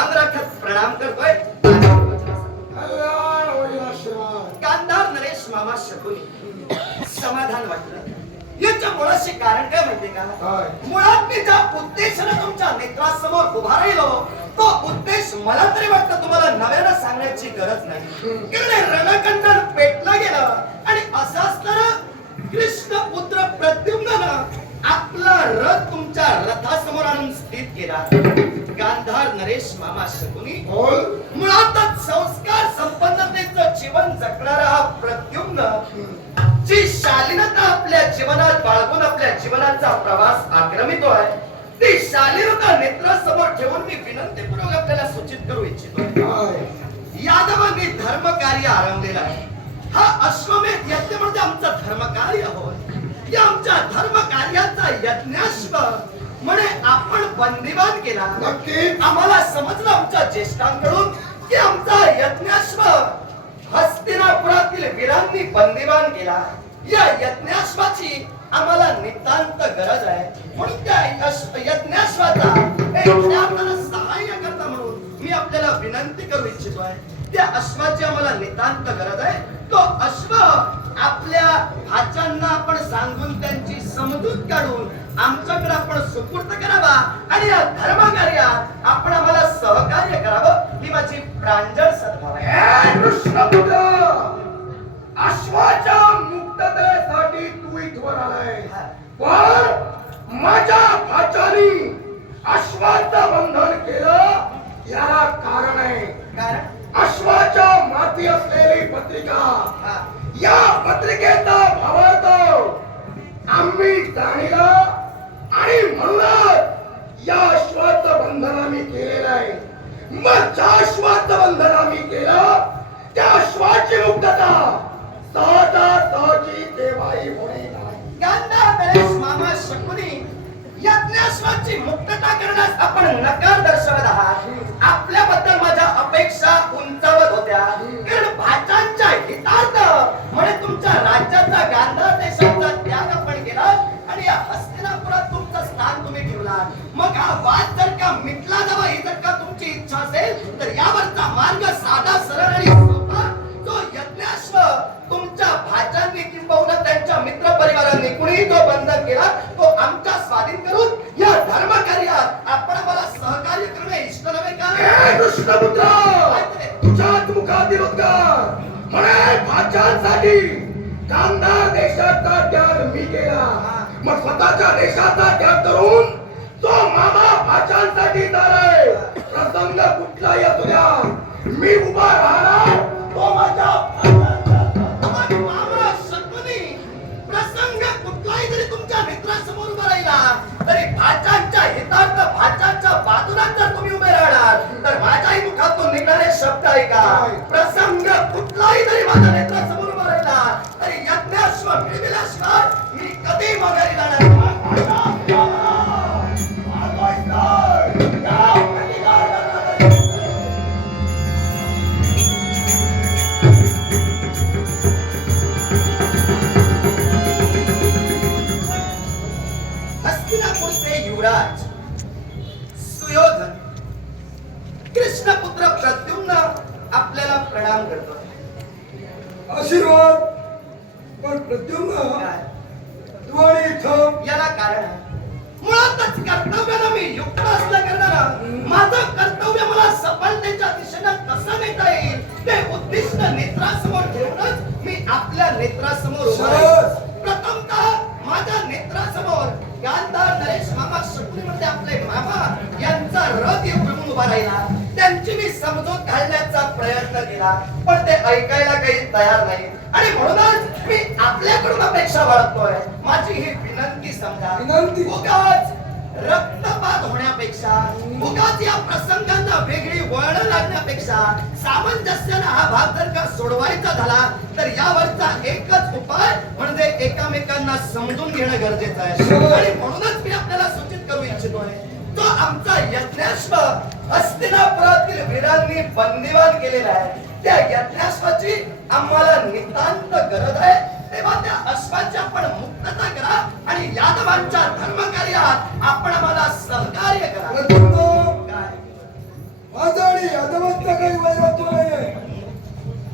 भान राखत प्रणाम करतोय. गांधार नरेश मामा शकुनी. समाधान वाटलं. याच्या मुळाशी कारण काय माहितीये का? मुळात मी ज्या उद्देशाने तुमच्या नेत्रासमोर उभा राहिलो तो उद्देश मला तरी वाटतं तुम्हाला नव्यानं सांगण्याची गरज नाही. कारण रणकंठन पेटलं गेलं आणि असं असताना कृष्ण पुत्र प्रद्युम्नानं आपला रथ तुमच्या रथासमोर आणून स्थित केला. गांधार नरेश मामा शकुनी मुळातच संस्कार संपन्नतेचं जीवन जगणारा हा प्रद्युम्न जी शालीनता आपल्या जीवनात बाळगून आपल्या जीवनाचा प्रवास आक्रमितोय ती शालीनता नेत्रासमोर ठेवून मी विनंतीपूर्वक आपल्याला सूचित करू इच्छितो. यादवांनी धर्म कार्य आरंभलेलं आहे. हा अश्वमेध यज्ञ म्हणजे आमचं धर्म कार्य होय. या आमच्या धर्म कार्याचा यज्ञाश्व म्हणे आपण बंदिवान केला. आम्हाला समजलं आमच्या ज्येष्ठांकडून की आमचा यज्ञाश्व हस्तिनापुरातील वीरांनी बंदिवान केला. या यज्ञाश्वाची आम्हाला नितांत गरज आहे. म्हणून त्या यज्ञाश्वाचा सहाय्य करता म्हणून मी आपल्याला विनंती करू इच्छितोय. त्या अश्वाची आम्हाला नितांत गरज आहे. तो अश्व आपल्या भाच्यांना आपण सांगून त्यांची समजूत काढून आमच्याकडे आपण सुपूर्त करावा आणि या धर्मकार्यात आपण आम्हाला सहकार्य करावं ही माझी प्रांजळ सद्भाव अश्वाच्या मुक्ततेसाठी तू इथवर आलाय पण माझ्या भाच्यानी अश्वाचं बंधन केलं याला कारण आहे. कारण? अश्वाच्या माती असलेली पत्रिका या पत्रिकेचा भावार्थ आम्ही जाणीला आणि म्हणूनच या अश्वाचं बंधन आम्ही केलेलं आहे. मग ज्या अश्वाचं बंधन आम्ही केलं त्या अश्वाची मुक्तता सहजासहजी देवाई होणे नाही. मामा शकुनी यज्ञाश्वाची मुक्तता करण्यास आपण नकार दर्शवत आहात. आपल्याबद्दल माझ्या अपेक्षा उंचावत होत्या. म्हणे तुमच्या राज्याचा गांधार देशाचा त्याग आपण केला आणि या हस्तिनापुरात तुमचं स्थान तुम्ही ठेवला मग हा वाद जर का मिटला जावा ही जर का तुमची इच्छा असेल तर यावरचा मार्ग साधा सरळ आणि सोपा तो यज्ञाश्व तुमच्या भाज्यांनी किंबहुना त्यांच्या मित्र परिवारांनी कुणीही तो बंद केला तो आमच्या स्वाधीन करून या धर्म कार्यात आपण मला सहकार्य करणे इष्ट नव्हे हे का म्हणे कामदार देशाचा त्याग मी केला. मग स्वतःच्या देशाचा त्याग करून तो मामा भाच्यांसाठी तर आहे. प्रसंग कुठला येतो द्या. मी उभा राहणार तरी भाच्याच्या हितार्थ भाच्याच्या बाजूला जर तुम्ही उभे राहणार तर माझ्याही मुखातून निघणारे शब्द ऐका. प्रसंग कुठलाही जरी माझ्या नेत्रासमोर उभा राहिला तरी यज्ञाश्व मिळविल्याशिवाय मी कधी माघारी आशीर्वाद. पण प्रद्युम्न आणि इथं. याला कारण मुळातच कर्तव्याला मी युक्त असल्या करणारा माझं कर्तव्य मला सफलतेच्या दिशेनं कसं नेता येईल ते उद्दिष्ट नेत्रासमोर ठेवूनच मी आपल्या नेत्रासमोर उभा. प्रथमतः माझ्या नेत्रासमोर गांधार नरेश मामा शकुनीमध्ये आपले मामा यांचा रथ येऊन उभा राहिला. त्यांची मी समजूत घालण्याचा प्रयत्न केला पण ते ऐकायला काही तयार नाही. आणि म्हणूनच मी आपल्याकडून अपेक्षा बाळगतोय. माझी ही विनंती समजा विनंती? उगाच रक्तपात होण्यापेक्षा उगाच या प्रसंगांना वेगळी वळण लागण्यापेक्षा सामंजस्यानं हा भाग जर का सोडवायचा झाला तर यावरचा एकच उपाय म्हणजे एकामेकांना समजून घेणं गरजेचं आहे. आणि म्हणूनच मी आपल्याला सूचित करू इच्छितोय तो आमचा यज्ञाश्व हस्तिनापुरातील वीरांनी बंदिवान केलेला आहे. त्या यज्ञाश्वाची आम्हाला नितांत गरज आहे. तेव्हा त्या अश्वाची आपण मुक्तता करा आणि यादवांच्या धर्मकार्यात आपण आम्हाला सहकार्य करा? माझं आणि यादवांचं काही वैराग्य नाहीये.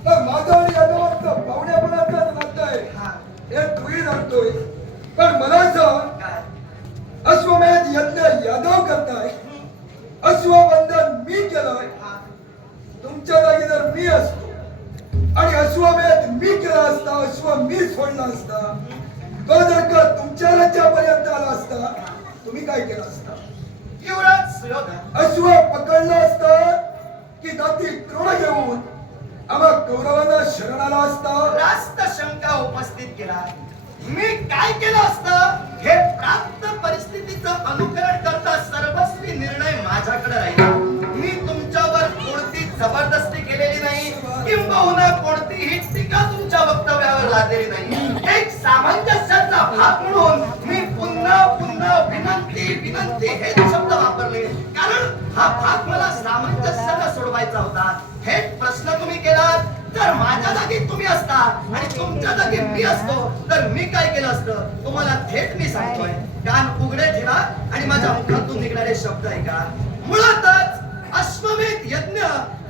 तर माझं आणि यादवांचं पाहुण्यापणाचं नातं आहे. हा, हे तूही जाणतोय पण मला सांग? अश्वमेध यज्ञ यादव करताय. अश्वबंधन मी केलंय. तुमच्या जागी जर मी असतो आणि अश्वमेध मी केला असता अश्व मी सोडला असता तो जर का तुमच्या राज्यापर्यंत आला असता तुम्ही काय केलं असता? युवराज अश्व पकडलं असतं की जाती तृण घेऊन आम्हा कौरवांना शरण आला असता? रास्त शंका उपस्थित केला. मी काय केलं असतं? हे प्राप्त परिस्थितीचं अनुकरण करता सर्वस्वी निर्णय माझ्याकडे राहिला. मी तुमच्यावर कोणती जबरदस्ती केलेली नाही किंबहुना कोणतीही टीका तुमच्या वक्तव्यावर लादलेली नाही. एक सामंजस्याचा भाग म्हणून मी पुन्हा पुन्हा विनंती विनंती हे शब्द वापरले. कारण हा भाग मला सामंजस्यानं सोडवायचा होता. हे प्रश्न तुम्ही केलात. जर माझ्या जागी तुम्ही असता आणि तुमच्या जागी मी असतो तर मी काय केलं असतं? तुम्हाला थेट मी सांगतोय. कान उघडे ठेवा आणि माझ्या मुखातून निघणारे शब्द ऐका. मुळातच अश्वमेध यज्ञ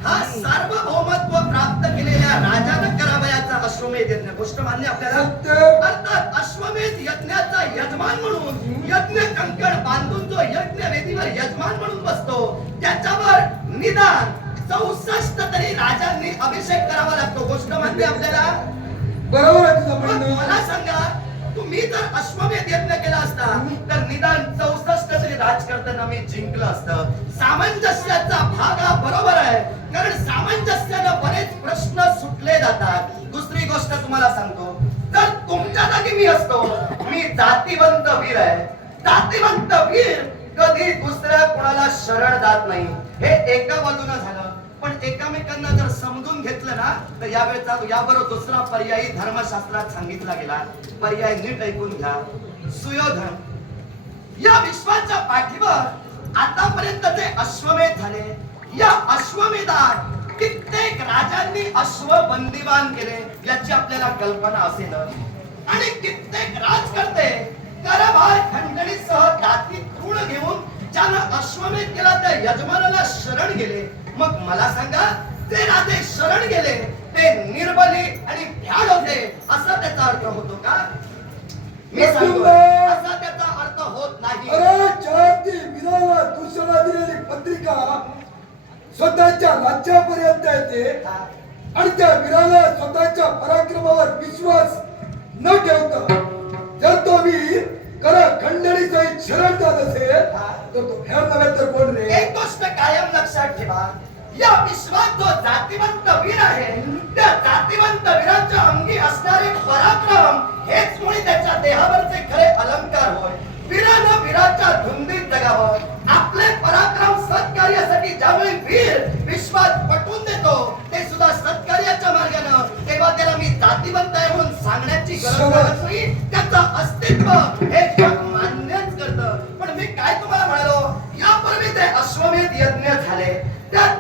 हा सार्वभौमत्व प्राप्त केलेल्या राजानं करावयाचा अश्वमेध यज्ञ. गोष्ट मान्य आपल्याला. अर्थात अश्वमेध यज्ञाचा यजमान म्हणून यज्ञ कंकण बांधून जो यज्ञ वेदीवर यजमान म्हणून बसतो त्याच्यावर निदान चौसष्ट तरी राजांनी अभिषेक करावा लागतो. गोष्ट मान्य आपल्याला? बरोबर आहे तुझं मग म्हणणं. मला सांगा तुम्ही जर अश्वमेध यज्ञ केला असता तर निदान चौसष्ट तरी राजकर्त्यांना मी जिंकलं असतं. सामंजस्याचा भाग हा बरोबर आहे कारण सामंजस्यानं बरेच प्रश्न सुटले जातात. दुसरी गोष्ट तुम्हाला सांगतो तर तुमच्या जागी मी असतो मी जातीवंत वीर आहे. जातीवंत वीर कधी दुसऱ्या कोणाला शरण जात नाही. हे एका बाजूनं झालं. पण एकामेकांना जर समजून घेतलं ना तर यावेळेचा याबरोबर दुसरा पर्यायी धर्मशास्त्रात सांगितला गेला. पर्याय नीट ऐकून घ्या. सुयोधन या विश्वाच्या पाठीवर आतापर्यंत जे अश्वमेध झाले या अश्वमेधात कित्येक राजांनी अश्व बंदिवान केले याची आपल्याला कल्पना असेल. आणि कित्येक राजकर्ते करभार खंडणीसह दाती तृण घेऊन ज्यानं अश्वमेध केला त्या यजमानाला शरण गेले. मग मला सांगा ते राजे शरण गेले ते निर्बली आणि भ्याड होते असा त्याचा अर्थ होतो का? मी सांगतोय असा त्याचा अर्थ होत नाही. अरे जयंती विनाला दुसऱ्याला दिलेली पत्रिका स्वतःच्या राज्यापर्यंत येते आणि त्या वीराला स्वतःच्या पराक्रमावर विश्वास न ठेवता जर तो वीर कर खंडणी सहित शरण जात असेल तर तो फेर नव्हे तर कोण रे? एक गोष्ट कायम लक्षात ठेवा. या विश्वात जो जातिवंत वीर आहे त्या जातिवंत वीराच्या अंगी असणारे पराक्रम हेच मुळे त्याच्या देहावरचे खरे अलंकार होय. वीरानं वीराच्या धुंदीत जगावं. आपले पराक्रम सत्कार्यासाठी ज्यावेळी वीर विश्वात पटवून देतो ते सुद्धा सत्कार्याच्या मार्गानं. तेव्हा त्याला मी जातिवंत आहे म्हणून सांगण्याची गरज नाही. त्याचं अस्तित्व हे जग मान्यच करतं. पण मी काय तुम्हाला म्हणालो? यापूर्वी ते अश्वमेध यज्ञ झाले. त्यात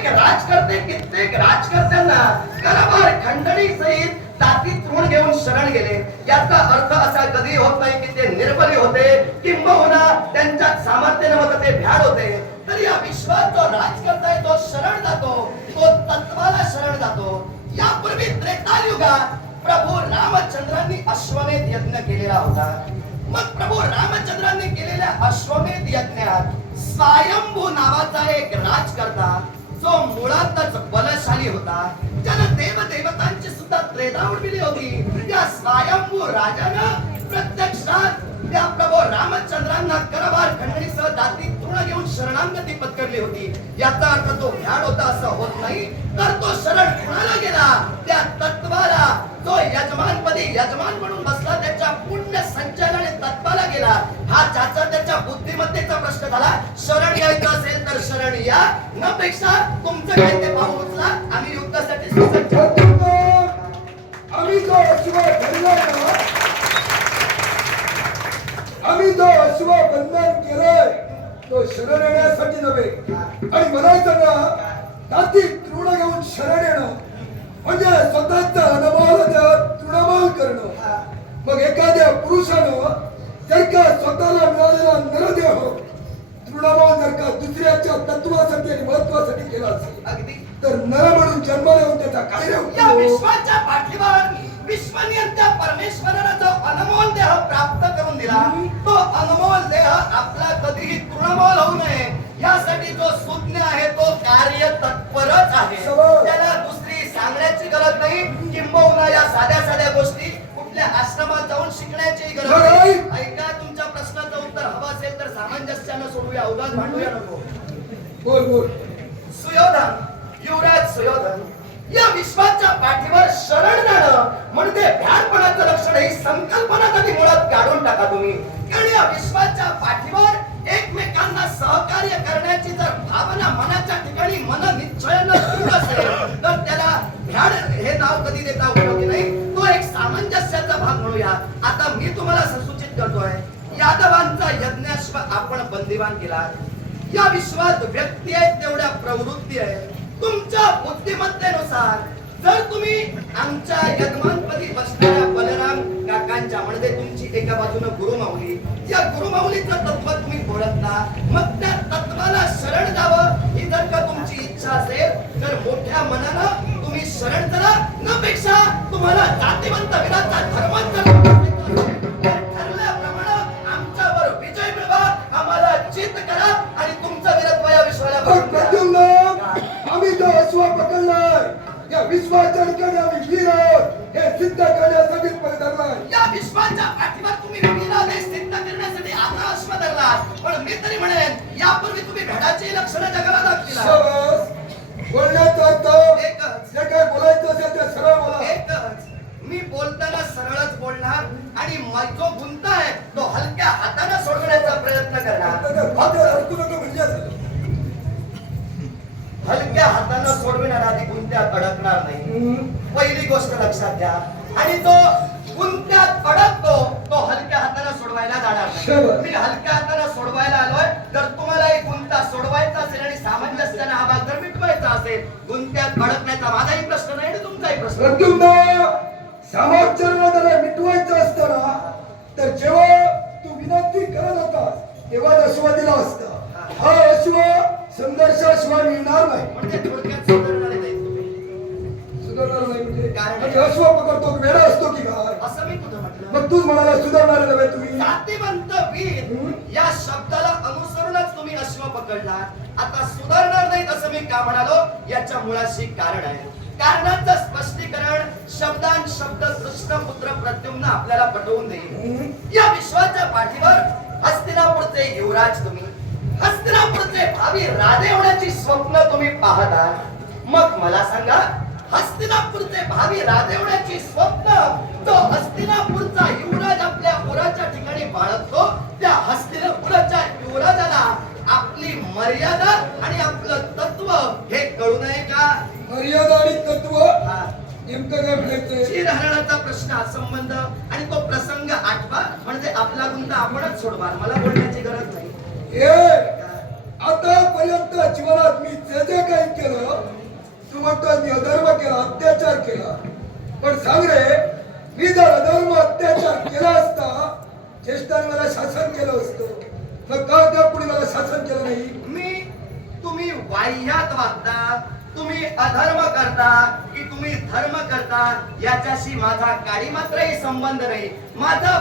कित्येक राजकर्ते कित्येक राजकर्त्यांना कारभार खंडणी सहित जाती तृण घेऊन शरण गेले. याचा अर्थ असा कधी होत नाही की ते निर्बली होते किंबहुना त्यांच्या सामर्थ्य नव्हतं ते भ्याड होते. तर या विश्वात जो राजकर्ता आहे तो शरण जातो तो तत्वाला शरण जातो. यापूर्वी त्रेताल युगात प्रभू रामचंद्रांनी अश्वमेध यज्ञ केलेला होता. मग प्रभू रामचंद्रांनी केलेल्या अश्वमेध यज्ञात स्वयंभू नावाचा एक राजकर्ता जो मुळातच बलशाली होता ज्यानं देवदेवतांची सुद्धा त्रेधा उडविली होती त्या स्वयंभू राजानं प्रत्यक्षात प्रभो रामचंद्रांना करभार खंडणीसह दाती तृण घेऊन शरणांगती पत्करली होती. याचा अर्थ तो भ्याड होता असं होत नाही तर तो शरण कुणाला गेला? त्या तत्वाला. तो यजमानपदी यजमान म्हणून बसला त्याच्या पुण्य संचलनाने तत्वाला गेला. हा ज्याचा त्याच्या बुद्धिमत्तेचा प्रश्न झाला शरण यायचं असेल तर शरण या. न पेक्षा तुमचं काय ते पाऊल उचला? आम्ही युद्धासाठी सुसज्ज आम्ही तो अश्व धरला आम्ही जो अश्व बंधन केलंय तो शरण येण्यासाठी नव्हे. आणि मला सांगा नाती तृण घेऊन शरण येणं म्हणजे स्वतःचा अनमोल तृणमोल करणं. मग एखाद्या पुरुषानं जर का स्वतःला मिळालेला नरदेह तृणमूल जर का दुसऱ्याच्या तत्वासाठी आणि महत्वासाठी केला असेल तर नर म्हणून जन्म येऊन त्याचा काय रे विश्वनियंत्या परमेश्वरानं जो अनमोल देह प्राप्त करून दिला. तो अनमोल देह आपला कधीही तृणमोल होऊ नये. यासाठी जो सुज्ञ आहे तो कार्य तत्परच आहे. त्याला दुसरी सांगण्याची गरज नाही किंबहुना या साध्या साध्या गोष्टी कुठल्या आश्रमात जाऊन शिकण्याची गरज. नाही. ऐका तुमच्या प्रश्नाचं उत्तर हवं असेल तर सामंजस्यानं सोडूया. उगाच भांडूया नको. बोल बोल. सुयोधन युवराज सुयोधन या विश्वाच्या पाठीवर शरण जाणं म्हणजे भ्यानपणाचं लक्षण ही संकल्पना कधी मुळात काढून टाका तुम्ही. आणि या विश्वाच्या पाठीवर एकमेकांना सहकार्य करण्याची जर भावना मनाच्या ठिकाणी मन निश्चयानं दृढ असेल तर त्याला भ्याड हे नाव कधी देता उपयोगी नाही. तो एक सामंजस्याचा भाग म्हणूया. आता मी तुम्हाला सुसूचित करतोय. यादवांचा यज्ञाश्व आपण बंदिवान केला. या विश्वात व्यक्ती आहेत तेवढ्या प्रवृत्ती आहेत. तुमच्या बुद्धिमत्तेनुसार जर तुम्ही आमच्या यजमानपदी बसणाऱ्या बलराम काकांच्या म्हणजे तुमची एका बाजूनं गुरुमाऊली या गुरुमाऊलीचं तत्व तुम्ही ओळखता मग त्या तत्वाला शरण जावं ही जर का तुमची इच्छा असेल तर मोठ्या मनानं तुम्ही शरण करा न पेक्षा तुम्हाला जातीवंत विराचा धर्मांतर या विश्वाच्या आम्ही वीर आहोत हे सिद्ध करण्यासाठीच पकडलाय या विश्वाच्या पाठीवर तुम्ही वीराने सिद्ध करण्यासाठी आता अश्व धरलात पण मी तरी म्हणेन यापूर्वी तुम्ही भेडाची लक्षणं जगाला दाखविला. बोलण्याचा अर्थ एकच जे काय बोलायचं असेल ते सरळ बोला एकच मी बोलताना सरळच बोलणार आणि जो गुंत आहे तो हलक्या हाताने सोडवण्याचा प्रयत्न करणार म्हणजे. हलक्या हाताने सोडविणार आधी गुंत्यात अडकणार नाही. पहिली गोष्ट लक्षात घ्या. आणि तो गुंत्यात अडकतो तो हलक्या हाताने सोडवायला जाणार नाही. मी हलक्या हाताने सोडवायला आलोय जर तुम्हाला एक गुंता सोडवायचा असेल आणि सामंजस्याने हा भाग जर मिटवायचा असेल गुंत्यात अडकण्याचा माझाही प्रश्न नाही आणि तुमचाही प्रश्न जरा मिटवायचं असतं ना तर जेव्हा तू विनंती करत होतास तेव्हा अश्व दिला असता. हा. अश्व संघर्षाशिवाय मिळणार नाही. म्हणजे सुधारणारे नाही. नाही म्हणजे? म्हणजे अश्व पकडतो की वेडा असतो की काय? असं मी तुझं म्हटलं? मग तूच म्हणाला सुधारणार नव्हे तुम्ही. जातीवंत वीर. या शब्दाला अनुसरूनच तुम्ही अश्व पकडला आता सुधारणार नाहीत असं मी का म्हणालो? याच्या मुळाशी कारण आहे. कारणाचं स्पष्टीकरण शब्दान शब्द कृष्णपुत्र प्रद्युम्न आपल्याला पटवून देईल. या विश्वाच्या पाठीवर हस्तिनापूरचे युवराज तुम्ही. हस्तिनापूरचे भावी राजे होण्याची स्वप्न तुम्ही पाहता. मग मला सांगा हस्तिनापूरचे भावी राजे होण्याची स्वप्न तो हस्तिनापूरचा युवराज आपल्या उराच्या ठिकाणी बाळगतो. त्या हस्तिनापुराच्या युवराजाला आपली मर्यादा आणि आपलं तत्व हे कळू नये का? मर्यादा आणि तत्व? हा. नेमकं काय प्रश्न हा संबंध आणि तो प्रसंग आठवा. म्हणजे आपला गुंता आपणच सोडवा. मला बोलण्याची गरज नाही. आतापर्यंत जीवनात मी जे जे काही केलं तू म्हणतो मी अधर्म केला अत्याचार केला. पण सांग रे मी जर अधर्म अत्याचार केला असता ज्येष्ठांनी मला शासन केलं असतं मग का त्या पुढे मला शासन केलं नाही? मी तुम्ही वाह्यात वागता तुम्ही अधर्म करता की तुम्ही धर्म करता याच्याशी माझा काही मात्रही संबंध नाही. माझा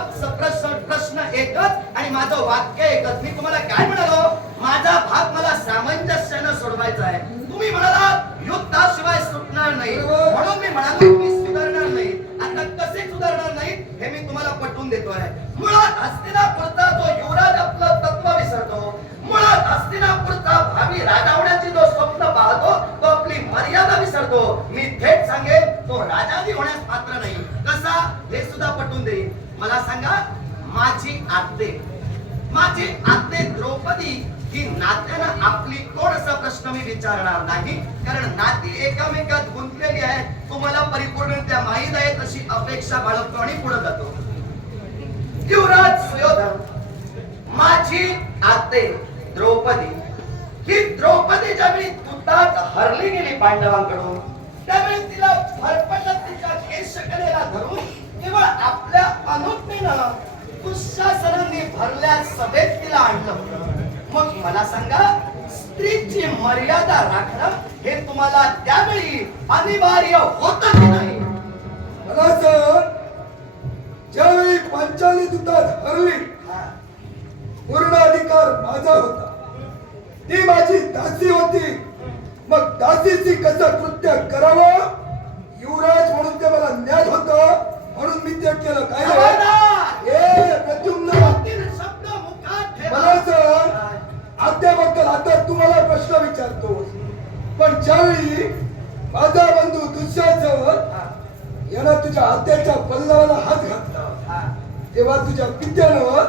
प्रश्न एकच आणि माझं वाक्य एकच. मी तुम्हाला काय म्हणालो? माझा भाग मला सामंजस्यानं सोडवायचा आहे. तुम्ही म्हणाला युद्धाशिवाय सुटणार नाही. म्हणून मी म्हणालो मी सुधारणार नाही. आता कसे सुधारणार नाही हे मी तुम्हाला पटवून देतोय मुळात हस्तिनापूरचा जो युवराज आपलं तत्व विसरतो मुळात हस्तिनापूरचा भावी राजावण्याची जो स्वप्न पाहतो तो आपली मर्यादा विसरतो. मी थेट सांगेन तो राजादी होण्यास पात्र नाही. कसा? हे सुद्धा पटवून देईन. मला सांगा माझी आत्ते माझी आत्ते द्रौपदी की नात्यानं आपली कोण असा प्रश्न मी विचारणार नाही. कारण नाती एकामेकात गुंतलेली आहे तुम्हाला परिपूर्णरित्या माहीत आहे तशी अपेक्षा बाळगतो आणि पुढे जातो. युवराज सुयोधन माझी आते द्रौपदी. ही द्रौपदी ज्यावेळी तुतात हरली गेली पांडवांकडून त्यावेळी तिला फरफटत तिच्या केशकलेला धरून केवळ आपल्या अनुज्ञेनं दुःशासनांनी भरल्या सभेत तिला आणलं होतं. मग मला सांगा स्त्रीची मर्यादा राखणं हे तुम्हाला त्यावेळी अनिवार्य होतं की नाही? मला सर ज्यावेळी पांचाली दुधात हरली पूर्ण अधिकार माझा होता. ती माझी दासी होती. मग दासीची कसं कृत्य करावं? युवराज म्हणून ते मला ज्ञान होत म्हणून मी ते केलं. काय! ए प्रद्युम्न शब्द मला सर आत्याबद्दल आता तुम्हाला प्रश्न विचारतो. पण ज्यावेळी माझा बंधू दुष्याजवळ यानं तुझ्या आत्याच्या पल्लावाला हात घातला. तेव्हा तुझ्या पित्यानं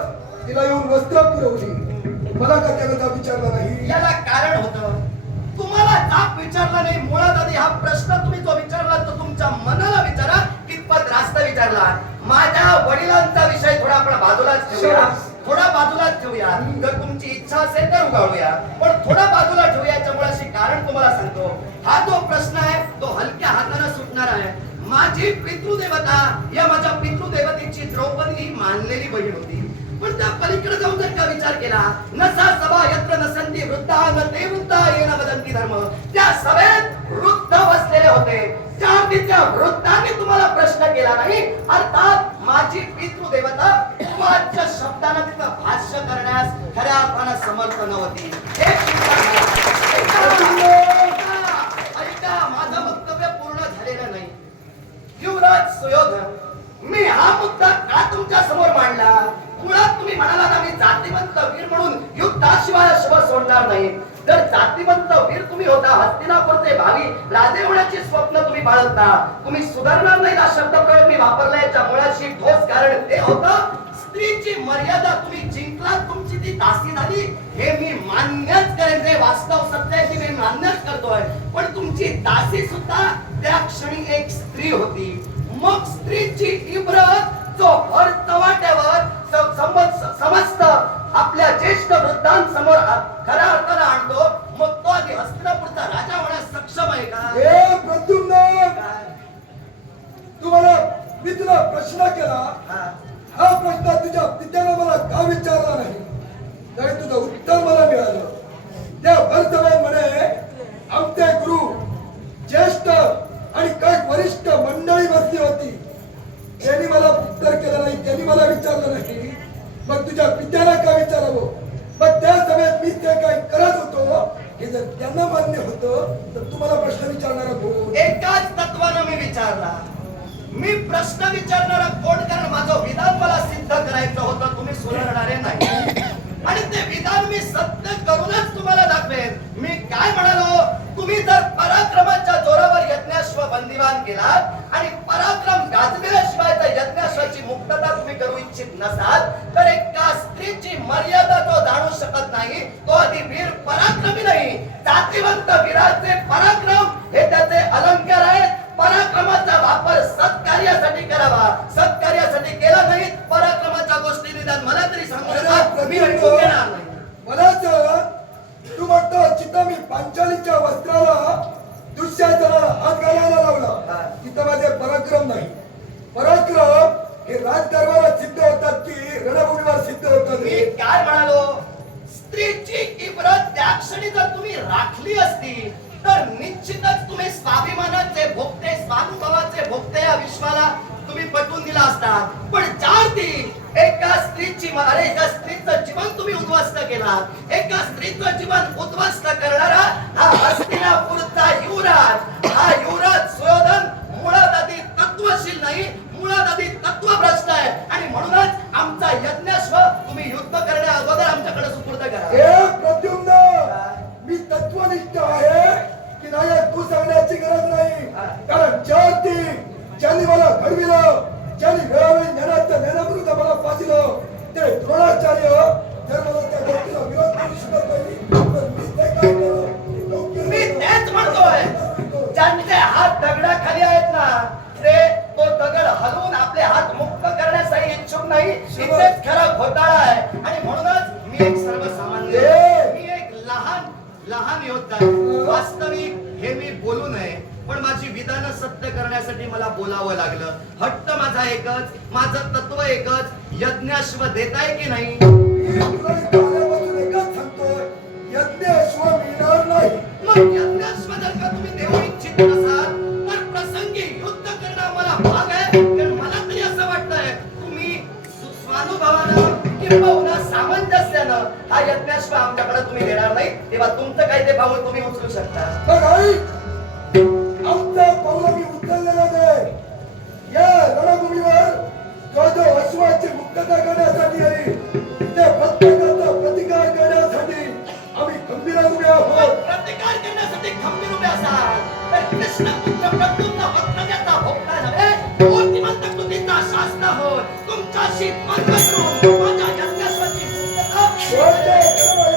तिला येऊन वस्त्र पुरवली. मला का त्यानं जाब विचारला नाही? याला कारण होतं. तुम्हाला जाब विचारला नाही मुळात आधी हा प्रश्न तुम्ही जो विचारला तो तुमच्या मनाला विचारा कितपत रास्त विचारला. माझ्या वडिलांचा विषय थोडा आपण बाजूलाच ठेवूया. थोडा बाजूला ठेवूया. जर तुमची इच्छा असेल तर उगाळूया पण थोडा बाजूला ठेवूया याच्यामुळे कारण तुम्हाला सांगतो. हा जो प्रश्न आहे तो हलक्या हाताने सुटणार आहे. माझी पितृदेवता या माझ्या पितृदेवतेची द्रौपदी ही मानलेली बहीण होती. पण त्या पलीकडे जाऊन जर का विचार केला नसा सभा यत्र नसंती वृद्धा न ते वृद्धा येणं वदंती धर्म. त्या सभेत वृद्ध बसलेले होते. त्या तिथल्या वृद्धांनी तुम्हाला प्रश्न केला नाही. अर्थात माझी पितृदेवता वाच्य शब्दानं तिथं भाष्य करण्यास खऱ्या अर्थानं समर्थ नव्हती. माझं वक्तव्य पूर्ण झालेलं नाही. युवराज सुयोधन मी हा मुद्दा का तुमच्यासमोर मांडला? मुळात तुम्ही म्हणाला ना मी जातीवंत वीर म्हणून युद्धाशिवाय शुभ सोडणार नाही. जर जातीवंत वीर तुम्ही होता हस्तिनापूरचे भावी राजे होण्याची स्वप्न तुम्ही बाळगता तुम्ही सुधारणार नाही हा शब्द प्रयोग मी वापरला याच्या ठोस कारण ते होत. स्त्रीची मर्यादा तुम्ही जिंकला तुमची ती दासी झाली हे मी मान्यच करेन जे वास्तव सत्य आहे ते मी मान्यच करतोय. पण तुमची दासी सुद्धा त्या क्षणी एक स्त्री होती. मग स्त्रीची इब्रत जो भर तवाट्यावर स- समस्त आपल्या ज्येष्ठ वृद्धांसमोर खऱ्या अर्थानं आणतो मग तो आधी हस्तिनापूरचा राजा होण्यास सक्षम आहे का? ए प्रद्युम्न! तुम्हाला मी तुला प्रश्न केला. हा. प्रश्न तुझ्या पित्यानं मला का विचारला नाही? तरी तुझं उत्तर मला मिळालं. त्या भरसभेत म्हणे आमचे गुरु ज्येष्ठ आणि काही वरिष्ठ मंडळी बसली होती त्यांनी मला उत्तर केलं नाही त्यांनी मला विचारलं नाही मग तुझ्या पित्याला का विचारावं मग त्या सभेत मी ते काय करत होतो हे जर त्यांना मान्य होतं तर तुम्हाला प्रश्न विचारणारा कोण एकाच तत्वानं मी विचारला मी प्रश्न विचारणारा कोण? कारण माझं विधान मला सिद्ध करायचं होतं. तुम्ही सुधारणारे नाही. आणि ते विधान मी सत्य करूनच तुम्हाला दाखवेन. मी काय म्हणालो? तुम्ही जर पराक्रमाच्या जोरावर यज्ञाश्व बंदिवान केलात आणि पराक्रम गाजविल्याशिवाय त्या यज्ञाश्वाची मुक्तता तुम्ही करू इच्छित नसाल तर एका स्त्रीची मर्यादा तो जाणू शकत नाही. तो आधी वीर पराक्रमी नाही. जातीवंत वीराचे पराक्रम हे त्याचे अलंकार आहेत. पराक्रमाचा वापर सत्कार्यासाठी करावा. सत्कार्यासाठी केला नाही पराक्रमाच्या गोष्टी निदान मला तरी सांगू मी ऐकून घेणार नाही. मला तर तू म्हणतो चित्ता मी पांचालीच्या वस्त्राला दुष्याचाराला हात घालायला लावला. तिथं माझे पराक्रम नाही. पराक्रम हे राजदरबारात सिद्ध होतात की रणभूमीवर सिद्ध होतात. मी काय म्हणालो? स्त्रीची इब्रत त्या क्षणी जर तुम्ही राखली असती तर निश्चितच तुम्ही स्वाभिमानाचे घोटाळा आहे आणि म्हणूनच मी एक सर्वसामान्य! मी एक लहान लहान योद्धा आहे. वास्तविक हे मी बोलू नये पण माझी विधानं सत्य करण्यासाठी मला बोलावं लागलं हट्ट माझा एकच माझं तत्व एकच यज्ञाश्व देताय की नाही किंबहुना सामंजस्यानं हा यज्ञाश्व आमच्याकडे तुम्ही देणार नाही. तेव्हा तुमचं काही ते पाऊल तुम्ही उचलू शकता. बघ आई आमचा पाऊल मी उचललेला नाही. या रणभूमीवर जो जो अश्वाची मुक्तता करण्यासाठी आली त्या प्रत्येकाचा प्रतिकार करण्यासाठी आम्ही खंबीर उभे आहोत. प्रतिकार करण्यासाठी खंबीर उभे असाल. तर कृष्ण पुत्र प्रद्युम्न भक्तव्याचा भोगता नव्हे. मूर्तिमंत कृतीचा शास्त्र होय. तुमच्याशी द्वंद्व करून Oi,